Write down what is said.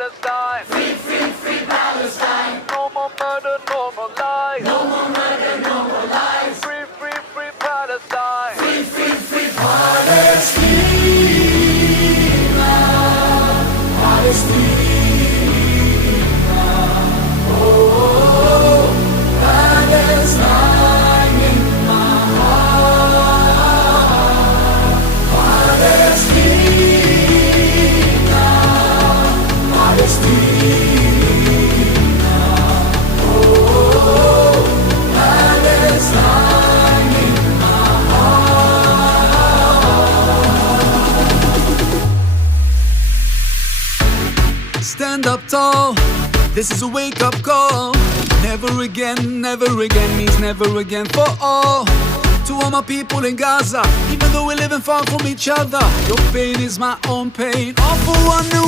Palestine. Free, free, free Palestine. No more murder, no more lies. No more murder, no more lies. Free, free, free Palestine. Free, free, free Palestina. Palestina. Oh, Palestine in my heart. Palestina. Palestina. Oh, Palestine in my heart. Stand up tall, this is a wake-up call. Never again means never again for all. To all my people in Gaza, even though we're living far from each other, your pain is my own pain. All for one new